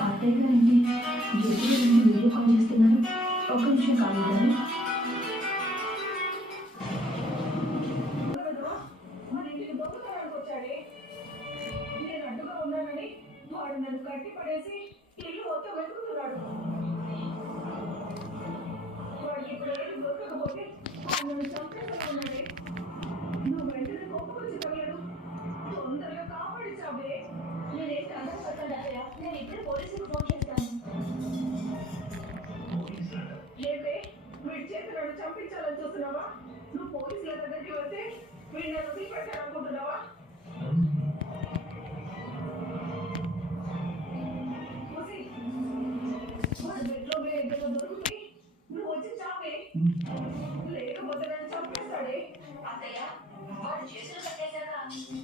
అత్తయ్య గారేంటి ఎప్పుడు video call చేస్తున్నారు? ఒక్క నిమిషం కావాలి. వాడు నన్ను కట్టి పడేసి ఇల్లు మొత్తం వెతుకుతున్నాడు. వాడు ఇప్పుడు ఏది దొరకకపోతే నన్ను చంపేస్తున్నాడే. నువ్వు వెంటనే కొప్పుకొచ్చి తగలడు. తొందరగా కాపాడించావే. నేనేం కంగారు పడతాడయ్యా. నేను ఇప్పుడే పోలీసులకు ఫోన్ చేస్తాను. లేదే వీడి చేతి నన్ను చంపించాలని చూస్తున్నావా? నువ్వు పోలీసుల దగ్గరికి వస్తే వీడు నన్ను వదిలిపెట్టాలనుకుంటున్నావా? నువ్వు వచ్చి చావే, లేకపోతే నన్ను చంపేస్తాడే. అత్తయ్య వాడు చేతులు కట్టేశాక